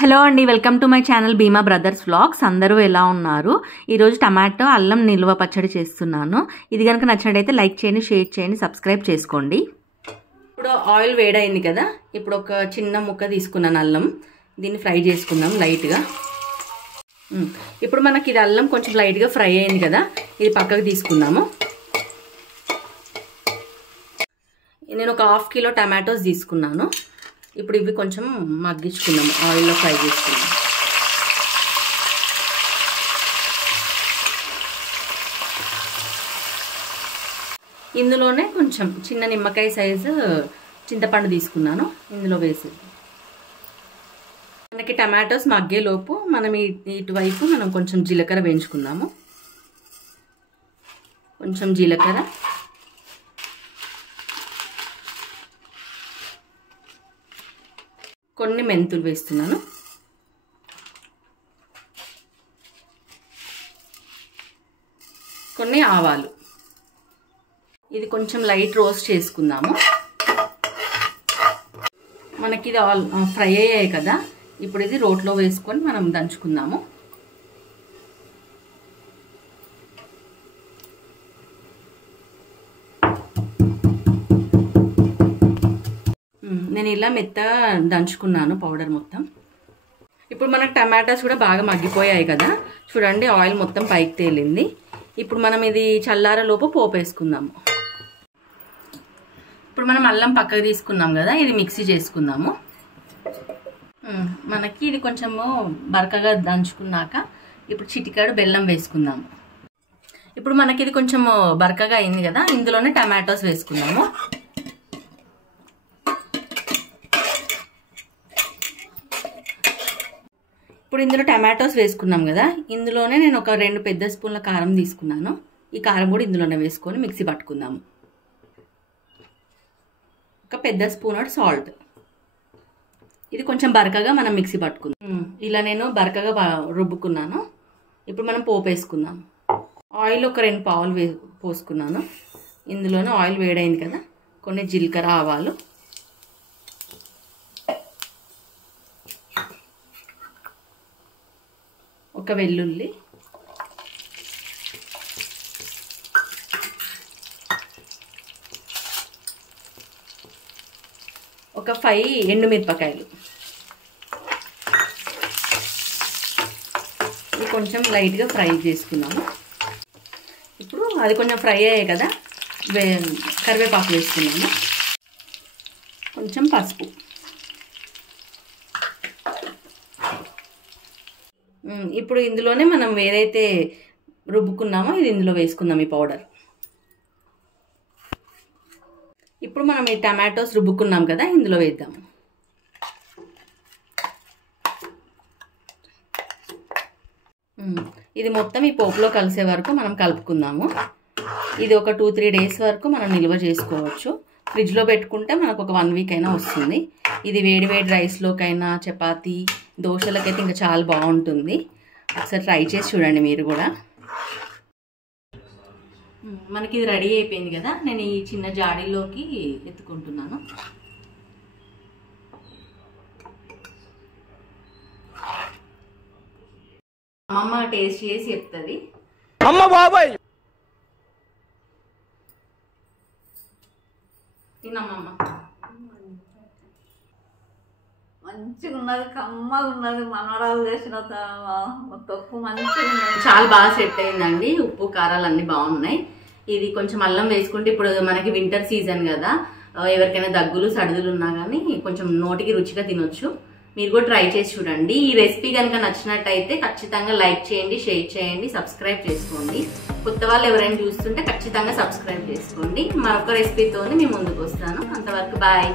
Hello అండి, welcome to my channel Bhima brothers vlogs. అందరూ ఎలా ఉన్నారు? ఈరోజు టమాటో అల్లం నిల్వ పచ్చడి చేస్తున్నాను. ఇది కనుక నచ్చినట్టయితే లైక్ చేయండి, షేర్ చేయండి, సబ్స్క్రైబ్ చేసుకోండి. ఇప్పుడు ఆయిల్ వేడైంది కదా, ఇప్పుడు ఒక చిన్న ముక్క తీసుకున్నాను అల్లం. దీన్ని ఫ్రై చేసుకుందాం లైట్గా. ఇప్పుడు మనకి ఇది అల్లం కొంచెం లైట్గా ఫ్రై అయింది కదా, ఇది పక్కకు తీసుకుందాము. నేను ఒక 1/2 కిలో టమాటోస్ తీసుకున్నాను. ఇప్పుడు ఇవి కొంచెం మగ్గించుకుందాము, ఆయిల్లో ఫ్రై చేసుకుందాం. ఇందులోనే కొంచెం చిన్న నిమ్మకాయ సైజు చింతపండు తీసుకున్నాను, ఇందులో వేసి మనకి టమాటోస్ మగ్గేలోపు మనం ఇటువైపు మనం కొంచెం జీలకర్ర వేయించుకుందాము. కొంచెం జీలకర్ర, కొన్ని మెంతులు వేస్తున్నాను, కొన్ని ఆవాలు. ఇది కొంచెం లైట్ రోస్ట్ చేసుకుందాము. మనకి ఇది ఫ్రై అయ్యాయి కదా, ఇప్పుడు ఇది రోట్లో వేసుకొని మనం దంచుకుందాము. నేను ఇలా మెత్తగా దంచుకున్నాను పౌడర్ మొత్తం. ఇప్పుడు మనకు టమాటాస్ కూడా బాగా మగ్గిపోయాయి కదా, చూడండి ఆయిల్ మొత్తం పైకి తేలింది. ఇప్పుడు మనం ఇది చల్లారలోపు పోపు వేసుకుందాము. ఇప్పుడు మనం అల్లం పక్కకు తీసుకున్నాం కదా, ఇది మిక్సీ చేసుకుందాము. మనకి ఇది కొంచెము బరకగా దంచుకున్నాక ఇప్పుడు చిటికాడు బెల్లం వేసుకుందాము. ఇప్పుడు మనకి ఇది కొంచెం బరకగా అయింది కదా, ఇందులోనే టమాటోస్ వేసుకుందాము. ఇప్పుడు ఇందులో టమాటోస్ వేసుకున్నాం కదా, ఇందులోనే నేను ఒక 2 పెద్ద స్పూన్ల కారం తీసుకున్నాను. ఈ కారం కూడా ఇందులోనే వేసుకొని మిక్సీ పట్టుకుందాము. ఒక పెద్ద స్పూన్ సాల్ట్. ఇది కొంచెం బరకగా మనం మిక్సీ పట్టుకుందాం. ఇలా నేను బరకగా రుబ్బుకున్నాను. ఇప్పుడు మనం పోపు వేసుకుందాం. ఆయిల్ ఒక 2 పావులు పోసుకున్నాను. ఇందులోనే ఆయిల్ వేడైంది కదా, కొన్ని జీలకర్ర, ఆవాలు, ఒక వెల్లుల్లి, ఒక 5 ఎండుమిరపకాయలు. ఇది కొంచెం లైట్గా ఫ్రై చేసుకున్నాము. ఇప్పుడు అది కొంచెం ఫ్రై అయ్యాయి కదా, కరివేపాకు వేసుకున్నాము. కొంచెం పసుపు. ఇప్పుడు ఇందులోనే మనం ఏదైతే రుబ్బుకున్నామో ఇది ఇందులో వేసుకుందాం, ఈ పౌడర్. ఇప్పుడు మనం ఈ టమాటోస్ రుబ్బుకున్నాం కదా, ఇందులో వేద్దాము. ఇది మొత్తం ఈ పోపులో కలిసే వరకు మనం కలుపుకుందాము. ఇది ఒక 2-3 డేస్ వరకు మనం నిల్వ చేసుకోవచ్చు. ఫ్రిడ్జ్లో పెట్టుకుంటే మనకు ఒక 1 వీక్ అయినా వస్తుంది. ఇది వేడి వేడి రైస్లోకైనా, చపాతీ, దోశలకైతే ఇంకా చాలా బాగుంటుంది. ఒకసారి ట్రై చేసి చూడండి మీరు కూడా. మనకి ఇది రెడీ అయిపోయింది కదా, నేను ఈ చిన్న జాడీలోకి ఎత్తుకుంటున్నాను. అమ్మమ్మ టేస్ట్ చేసి చెప్తుంది. అమ్మ బాబాయ్ తిన్నమ్మమ్మ. మంచిగా ఉన్నది, కమ్మగా ఉన్నది. మనవరాలు చేసిన తప్పు మంచిగా ఉన్నది, చాలా బాగా సెట్ అయిందండి. ఉప్పు కారాలు అన్ని బాగున్నాయి. ఇది కొంచెం అల్లం వేసుకుంటే ఇప్పుడు మనకి వింటర్ సీజన్ కదా, ఎవరికైనా దగ్గులు సర్దులు ఉన్నా కానీ కొంచెం నోటికి రుచిగా తినొచ్చు. మీరు కూడా ట్రై చేసి చూడండి. ఈ రెసిపీ కనుక నచ్చినట్టయితే ఖచ్చితంగా లైక్ చేయండి, షేర్ చేయండి, సబ్స్క్రైబ్ చేసుకోండి. కొత్త వాళ్ళు ఎవరైనా చూస్తుంటే ఖచ్చితంగా సబ్స్క్రైబ్ చేసుకోండి. మరొక రెసిపీతో మీ ముందుకు వస్తాను. అంతవరకు బాయ్.